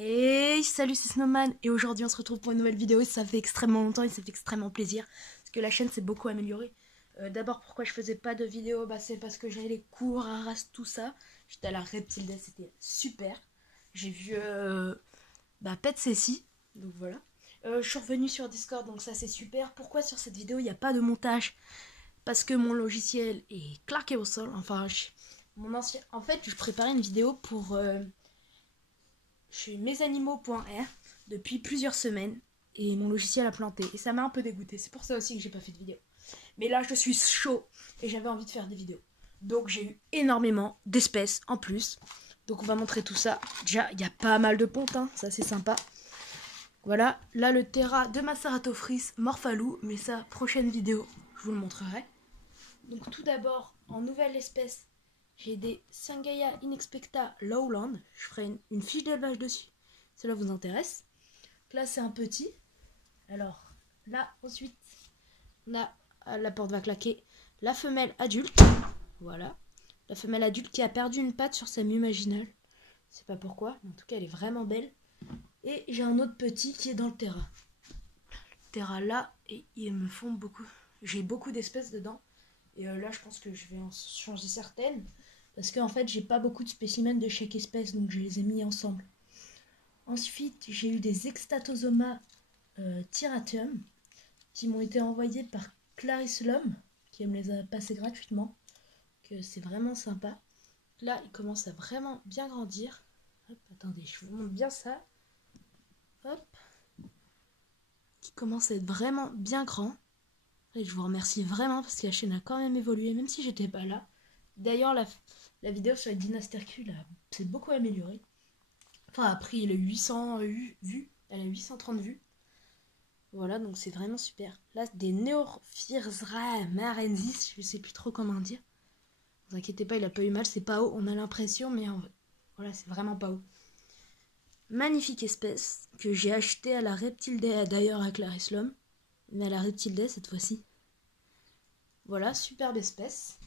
Et salut, c'est Snowman et aujourd'hui on se retrouve pour une nouvelle vidéo et ça fait extrêmement longtemps et ça fait extrêmement plaisir parce que la chaîne s'est beaucoup améliorée. D'abord pourquoi je faisais pas de vidéo, c'est parce que j'avais les cours, Arras, tout ça. J'étais à la Reptile Day, c'était super. J'ai vu Pet Cécile, donc voilà. Je suis revenue sur Discord, donc ça c'est super. Pourquoi sur cette vidéo il n'y a pas de montage? Parce que mon logiciel est claqué au sol. Enfin, en fait je préparais une vidéo pour... chez mesanimaux.r depuis plusieurs semaines et mon logiciel a planté et ça m'a un peu dégoûté. C'est pour ça aussi que j'ai pas fait de vidéo. Mais là je suis chaud et j'avais envie de faire des vidéos. Donc j'ai eu énormément d'espèces en plus. Donc on va montrer tout ça. Déjà il y a pas mal de pontes, hein. Ça c'est sympa. Voilà, là le Terra de Maceratophrys morphalou, mais ça prochaine vidéo je vous le montrerai. Donc tout d'abord en nouvelle espèce, j'ai des Sangaia inexpecta lowland. Je ferai une fiche d'élevage dessus. Cela vous intéresse. Là, c'est un petit. Alors, là, ensuite, on a, la porte va claquer, la femelle adulte. Voilà. La femelle adulte qui a perdu une patte sur sa mue maginale. Je sais pas pourquoi, mais en tout cas, elle est vraiment belle. Et j'ai un autre petit qui est dans le Terra. Le Terra là, et ils me font beaucoup. J'ai beaucoup d'espèces dedans. Et là, je pense que je vais en changer certaines. Parce qu'en fait, j'ai pas beaucoup de spécimens de chaque espèce, donc je les ai mis ensemble. Ensuite, j'ai eu des Extatosoma Tiratium qui m'ont été envoyés par Clarisse Lhomme, qui me les a passés gratuitement. Que c'est vraiment sympa. Là, il commence à vraiment bien grandir. Hop, attendez, je vous montre bien ça. Hop. Qui commence à être vraiment bien grand. Et je vous remercie vraiment parce que la chaîne a quand même évolué, même si j'étais pas là. D'ailleurs, la vidéo sur les Dinastercules s'est beaucoup améliorée. Enfin, a pris les 800 vues. Elle a 830 vues. Voilà, donc c'est vraiment super. Là, des Neophyrsra marensis. Je sais plus trop comment dire. Ne vous inquiétez pas, il a pas eu mal. C'est pas haut, on a l'impression, mais voilà, c'est vraiment pas haut. Magnifique espèce que j'ai acheté à la Reptile Day, d'ailleurs à Clarisse Lhomme. Mais à la Reptile Day cette fois-ci. Voilà, superbe espèce.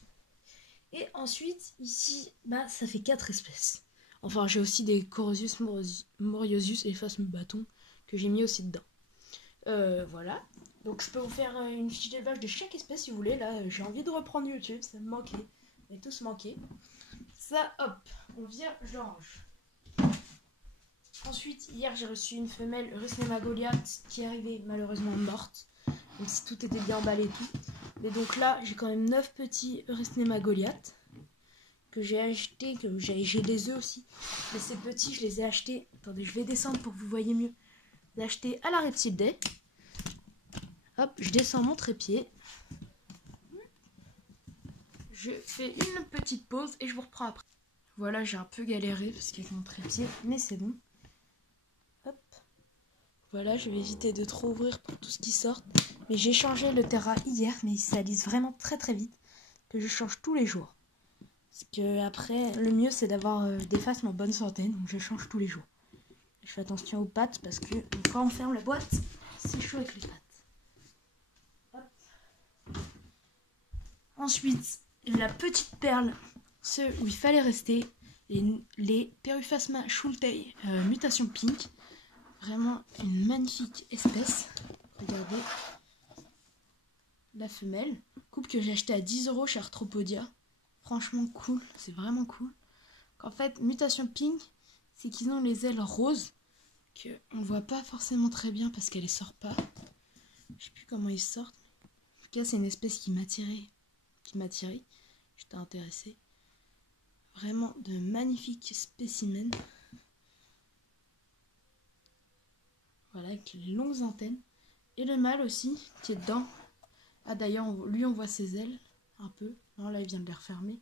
Et ensuite, ici, ça fait 4 espèces. Enfin, j'ai aussi des Corosius moriosus et face bâton que j'ai mis aussi dedans. Voilà. Donc, je peux vous faire une fiche d'élevage de chaque espèce si vous voulez. Là, j'ai envie de reprendre YouTube, ça me manquait. On est tous manqués. Ça, hop, on vient, je le range. Ensuite, hier, j'ai reçu une femelle Rusnema Goliath qui est arrivée malheureusement morte. Donc, si tout était bien emballé et tout. Mais donc là, j'ai quand même 9 petits Rusnema Goliath que j'ai acheté, que j'ai des œufs aussi. Mais ces petits, je les ai achetés. Attendez, je vais descendre pour que vous voyez mieux. J'ai acheté à la Reptile Day. Hop, je descends mon trépied. Je fais une petite pause et je vous reprends après. Voilà, j'ai un peu galéré parce qu'avec mon trépied, mais c'est bon. Hop. Voilà, je vais éviter de trop ouvrir pour tout ce qui sort. Mais j'ai changé le Terra hier, mais ça lisse vraiment très très vite. Que je change tous les jours. Parce que après, le mieux c'est d'avoir des faces en bonne santé, donc je change tous les jours. Je fais attention aux pattes parce que quand on ferme la boîte, c'est chaud avec les pattes. Hop. Ensuite, la petite perle, ceux où il fallait rester, les Peruphasma schultei mutation pink. Vraiment une magnifique espèce. Regardez. La femelle. Couple que j'ai acheté à 10 € chez Arthropodia. Franchement cool, c'est vraiment cool. En fait, mutation pink, c'est qu'ils ont les ailes roses. Que on voit pas forcément très bien parce qu'elle les sort pas. Je sais plus comment ils sortent. En tout cas, c'est une espèce qui m'a tiré. J'étais intéressée. Vraiment de magnifiques spécimens. Voilà, avec les longues antennes. Et le mâle aussi, qui est dedans. Ah d'ailleurs, lui on voit ses ailes, un peu. Non, là il vient de les refermer.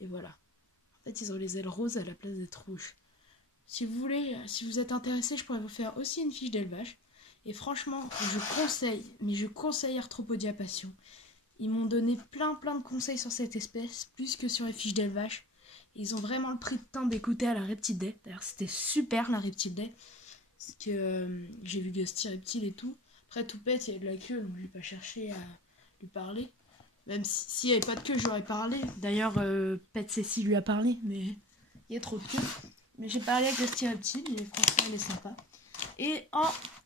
Et voilà. En fait, ils ont les ailes roses à la place d'être rouges. Si vous voulez, si vous êtes intéressé, je pourrais vous faire aussi une fiche d'élevage. Et franchement, je conseille Arthropodia Passion. Ils m'ont donné plein de conseils sur cette espèce, plus que sur les fiches d'élevage. Ils ont vraiment pris le temps d'écouter à la Reptile Day. D'ailleurs, c'était super la Reptile Day. Parce que j'ai vu Gusty Reptile et tout. Après, Toupette, il y a de la queue, donc je vais pas chercher à lui parler. Même s'il n'y avait pas de queue, j'aurais parlé. D'ailleurs, Pet Cécile lui a parlé, mais il y a trop de queue. Mais j'ai parlé avec le Stireptile, et franchement il est sympa. Et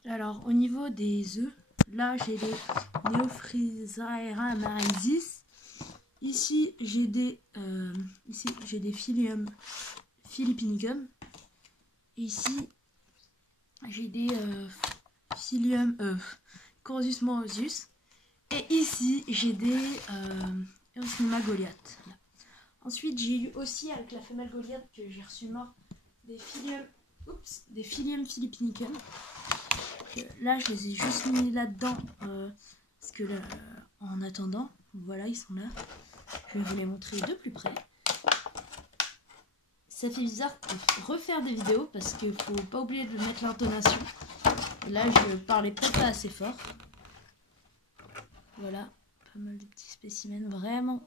alors au niveau des œufs, là j'ai les Neophrysaera amariensis. Ici j'ai des Philippinicum. Ici j'ai des Philium Corsus morosus. Et ici j'ai des Eosnema Goliath. Ensuite j'ai eu aussi avec la femelle Goliath que j'ai reçu mort des Philium Philippinicum. Là je les ai juste mis là-dedans parce que là, en attendant, voilà ils sont là. Je vais vous les montrer de plus près. Ça fait bizarre de refaire des vidéos parce qu'il faut pas oublier de mettre l'intonation. Là je parlais peut-être pas assez fort. Voilà, pas mal de petits spécimens, vraiment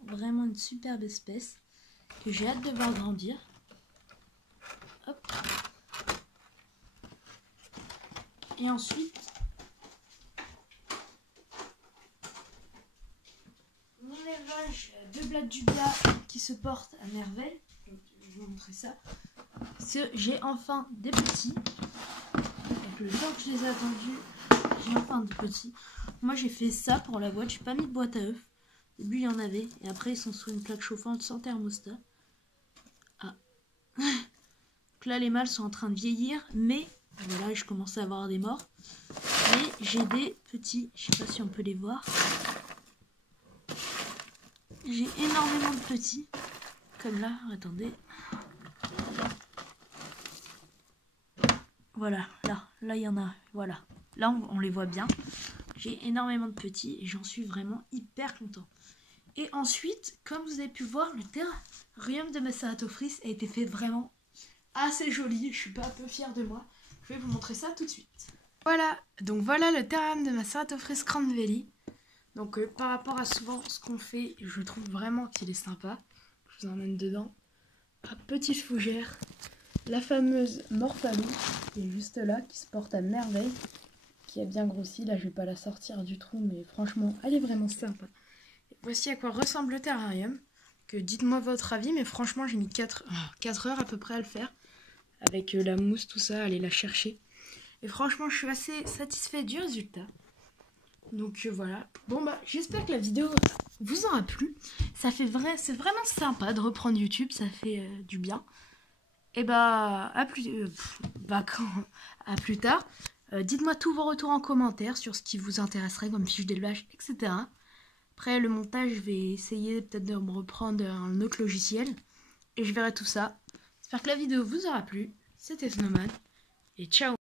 une superbe espèce que j'ai hâte de voir grandir. Hop. Et ensuite, mon élevage de Bladubia qui se porte à merveille. Je vais vous montrer ça. J'ai enfin des petits. Avec le temps que je les ai attendus, j'ai enfin des petits. Moi j'ai fait ça pour la boîte, j'ai pas mis de boîte à œufs. Au début il y en avait, et après ils sont sous une plaque chauffante sans thermostat. Ah. Donc là les mâles sont en train de vieillir, mais voilà, je commence à avoir des morts. Et j'ai des petits, je sais pas si on peut les voir. J'ai énormément de petits, comme là, attendez. Voilà, là il y en a, voilà. Là on les voit bien. J'ai énormément de petits et j'en suis vraiment hyper content. Et ensuite, comme vous avez pu voir, le terrarium de ma Ceratophrys a été fait vraiment assez joli. Je suis pas un peu fière de moi. Je vais vous montrer ça tout de suite. Voilà, donc voilà le terrarium de ma Ceratophrys cranvelli. Donc par rapport à souvent ce qu'on fait, je trouve vraiment qu'il est sympa. Je vous emmène dedans. Petite fougère. La fameuse Morphalou qui est juste là, qui se porte à merveille, qui a bien grossi. Là, je vais pas la sortir du trou, mais franchement, elle est vraiment sympa. Et voici à quoi ressemble le terrarium. Que dites-moi votre avis, mais franchement, j'ai mis 4 heures à peu près à le faire. Avec la mousse, tout ça, aller la chercher. Et franchement, je suis assez satisfait du résultat. Donc voilà. Bon bah, j'espère que la vidéo vous aura plu. C'est vraiment sympa de reprendre YouTube, ça fait du bien. Et bah, à plus tard. Dites-moi tous vos retours en commentaire sur ce qui vous intéresserait comme fiche d'élevage, etc. Après le montage, je vais essayer peut-être de me reprendre un autre logiciel. Et je verrai tout ça. J'espère que la vidéo vous aura plu. C'était Snowman. Et ciao!